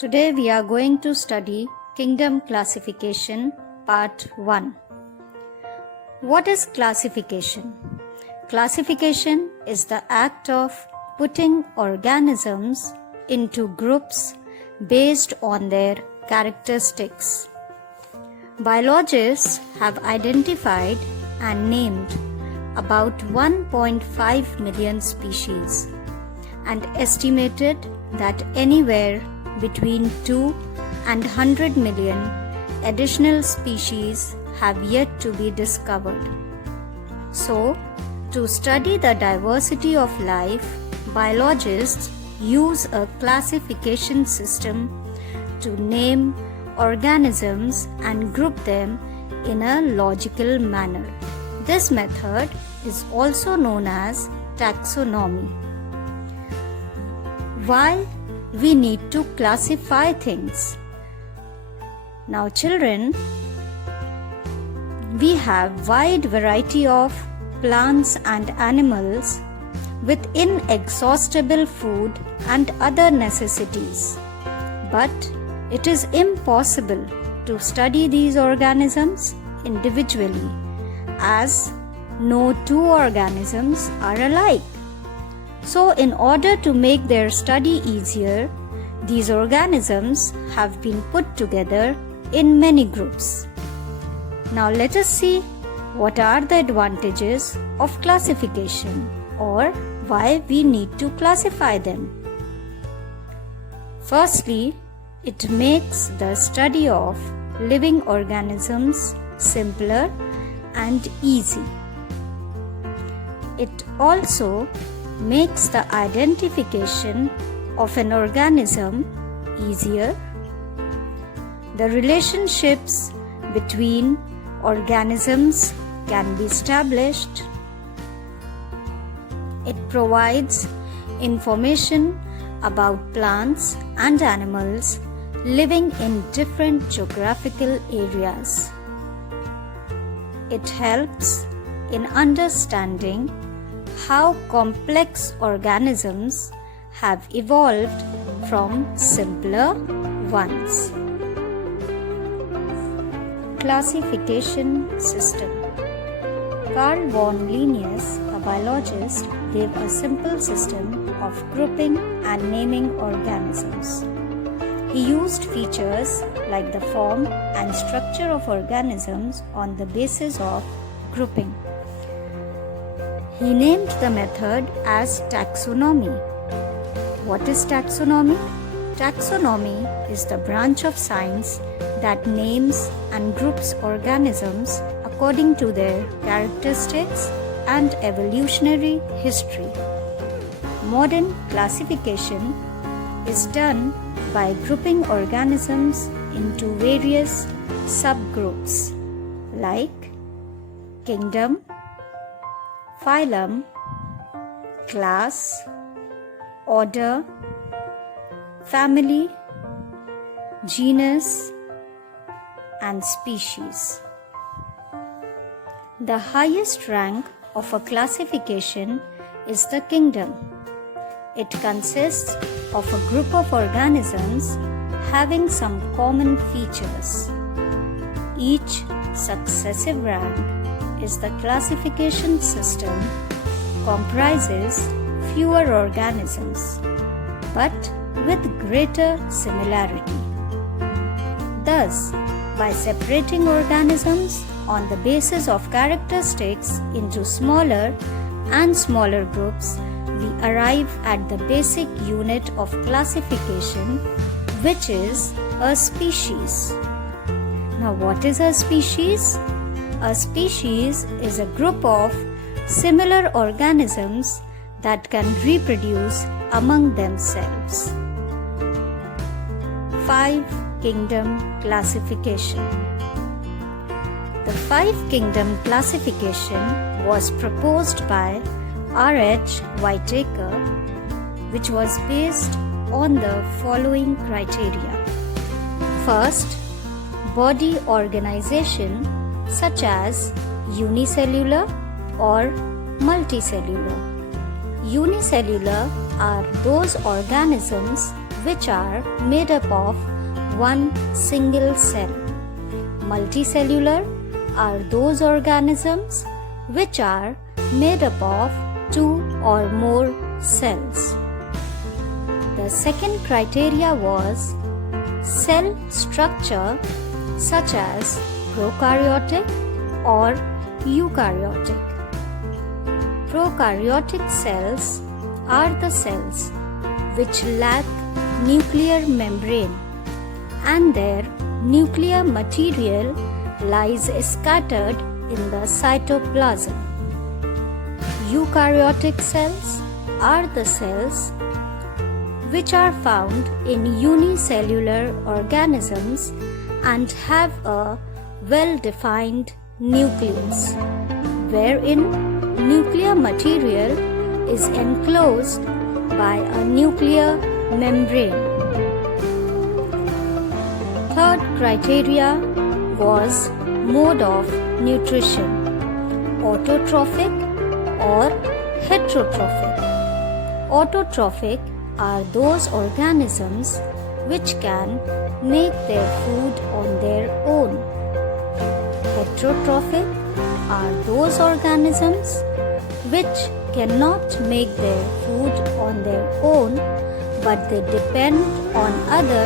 Today we are going to study Kingdom Classification Part 1. What is classification? Classification is the act of putting organisms into groups based on their characteristics. Biologists have identified and named about 1.5 million species and estimated that anywhere between 2 and 100 million additional species have yet to be discovered. So, to study the diversity of life, biologists use a classification system to name organisms and group them in a logical manner. This method is also known as taxonomy. Why we need to classify things? Now children, we have wide variety of plants and animals with inexhaustible food and other necessities. But it is impossible to study these organisms individually, as no two organisms are alike. So, in order to make their study easier, these organisms have been put together in many groups. Now, let us see what are the advantages of classification, or why we need to classify them. Firstly, it makes the study of living organisms simpler and easy. It also makes the identification of an organism easier. The relationships between organisms can be established. It provides information about plants and animals living in different geographical areas. It helps in understanding how complex organisms have evolved from simpler ones. Classification system. Carl von Linnaeus, a biologist, gave a simple system of grouping and naming organisms. He used features like the form and structure of organisms on the basis of grouping. He named the method as taxonomy. What is taxonomy? Taxonomy is the branch of science that names and groups organisms according to their characteristics and evolutionary history. Modern classification is done by grouping organisms into various subgroups like kingdom, phylum, class, order, family, genus, and species. The highest rank of a classification is the kingdom. It consists of a group of organisms having some common features. Each successive rank is the classification system comprises fewer organisms, but with greater similarity. Thus, by separating organisms on the basis of characteristics into smaller and smaller groups, we arrive at the basic unit of classification, which is a species. Now, what is a species? A species is a group of similar organisms that can reproduce among themselves. 5 Kingdom Classification. The 5 Kingdom Classification was proposed by R.H. Whitaker, which was based on the following criteria. First, body organization such as unicellular or multicellular. Unicellular are those organisms which are made up of one single cell. Multicellular are those organisms which are made up of two or more cells. The second criteria was cell structure such as prokaryotic or eukaryotic. Prokaryotic cells are the cells which lack nuclear membrane and their nuclear material lies scattered in the cytoplasm. Eukaryotic cells are the cells which are found in unicellular organisms and have a well-defined nucleus, wherein nuclear material is enclosed by a nuclear membrane. Third criteria was mode of nutrition, autotrophic or heterotrophic. Autotrophic are those organisms which can make their food on their own. Heterotrophic are those organisms which cannot make their food on their own, but they depend on other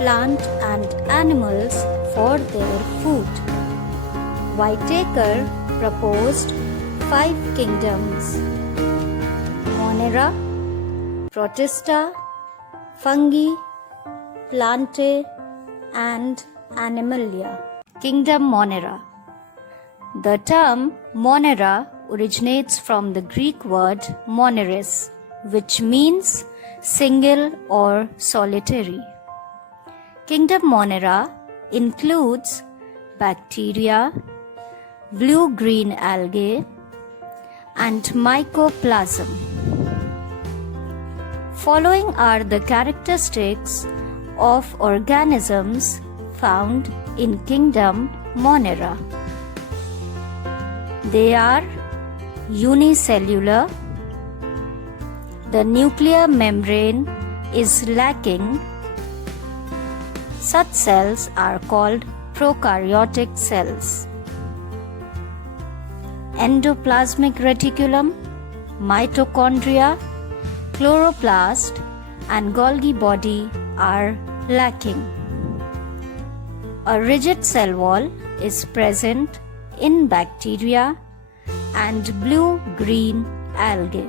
plant and animals for their food. Whitaker proposed 5 kingdoms: Monera, Protista, Fungi, Plantae, and Animalia. Kingdom Monera. The term Monera originates from the Greek word moneres, which means single or solitary. Kingdom Monera includes bacteria, blue-green algae, and mycoplasm. Following are the characteristics of organisms found in Kingdom Monera. They are unicellular. The nuclear membrane is lacking. Such cells are called prokaryotic cells. Endoplasmic reticulum, mitochondria, chloroplast, and Golgi body are lacking. A rigid cell wall is present in bacteria and blue-green algae.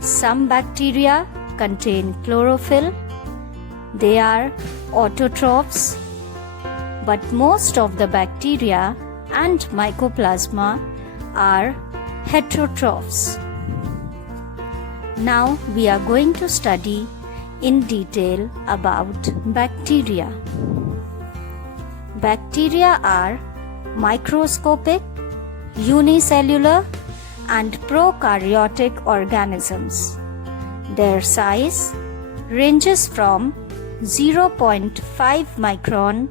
Some bacteria contain chlorophyll. They are autotrophs, but most of the bacteria and mycoplasma are heterotrophs. Now we are going to study in detail about bacteria. Bacteria are microscopic, unicellular, and prokaryotic organisms. Their size ranges from 0.5 micron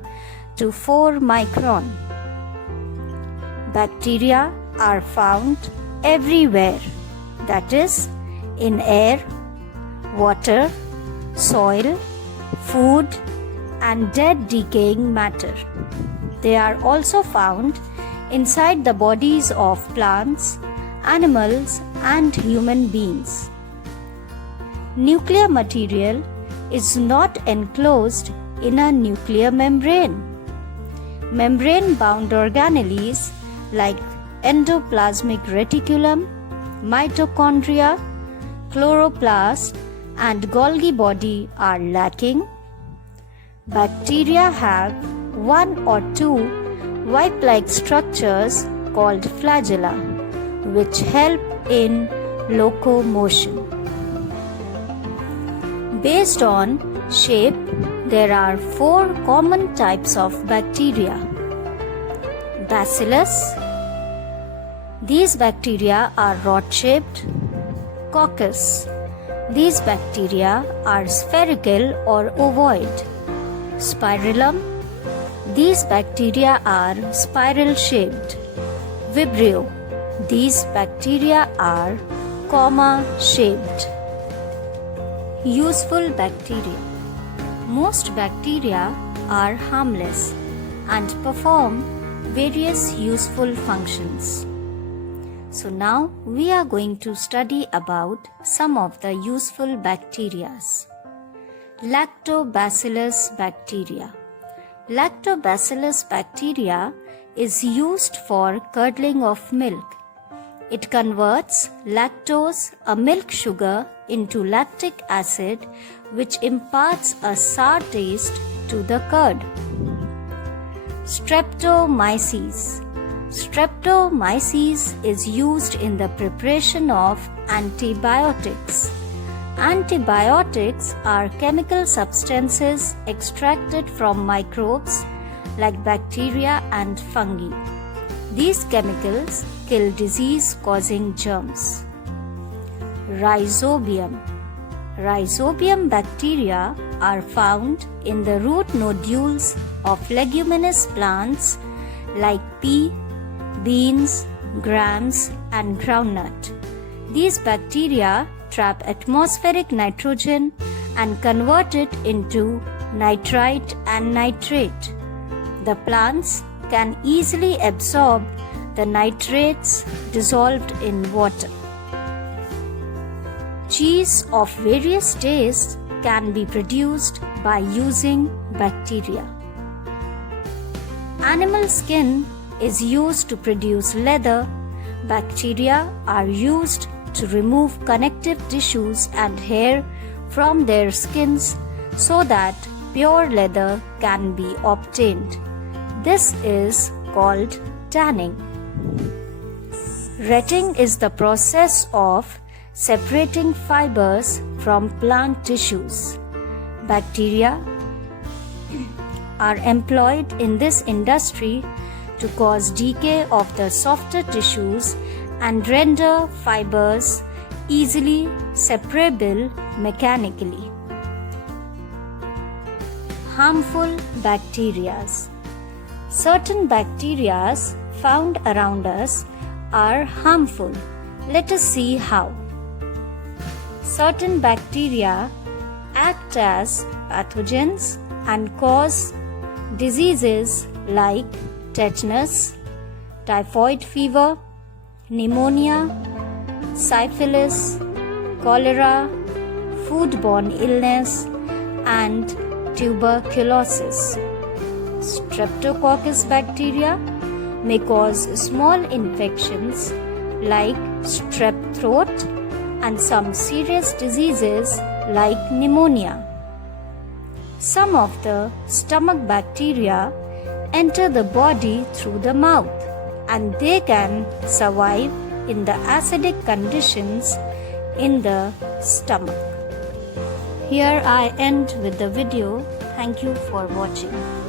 to 4 micron. Bacteria are found everywhere, that is, in air, water, soil, food, and dead decaying matter. They are also found inside the bodies of plants, animals, and human beings. Nuclear material is not enclosed in a nuclear membrane. Membrane-bound organelles like endoplasmic reticulum, mitochondria, chloroplast, and Golgi body are lacking. Bacteria have one or two whip-like structures called flagella, which help in locomotion. Based on shape, there are 4 common types of bacteria. Bacillus. These bacteria are rod-shaped. Coccus. These bacteria are spherical or ovoid. Spirillum. These bacteria are spiral-shaped. Vibrio. These bacteria are comma-shaped. Useful bacteria. Most bacteria are harmless and perform various useful functions. So now we are going to study about some of the useful bacteria. Lactobacillus bacteria. Lactobacillus bacteria is used for curdling of milk. It converts lactose, a milk sugar, into lactic acid, which imparts a sour taste to the curd. Streptomyces. Streptomyces is used in the preparation of antibiotics. Antibiotics are chemical substances extracted from microbes like bacteria and fungi. These chemicals kill disease-causing germs. Rhizobium. Rhizobium bacteria are found in the root nodules of leguminous plants like pea, beans, grams, and groundnut. These bacteria trap atmospheric nitrogen and convert it into nitrite and nitrate. The plants can easily absorb the nitrates dissolved in water. Cheese of various tastes can be produced by using bacteria. Animal skin is used to produce leather. Bacteria are used to remove connective tissues and hair from their skins so that pure leather can be obtained. This is called tanning. Retting is the process of separating fibers from plant tissues. Bacteria are employed in this industry to cause decay of the softer tissues and render fibers easily separable mechanically. Harmful bacteria. Certain bacteria found around us are harmful. Let us see how. Certain bacteria act as pathogens and cause diseases like tetanus, typhoid fever, pneumonia, syphilis, cholera, foodborne illness, and tuberculosis. Streptococcus bacteria may cause small infections like strep throat and some serious diseases like pneumonia. Some of the stomach bacteria enter the body through the mouth, and they can survive in the acidic conditions in the stomach. Here I end with the video. Thank you for watching.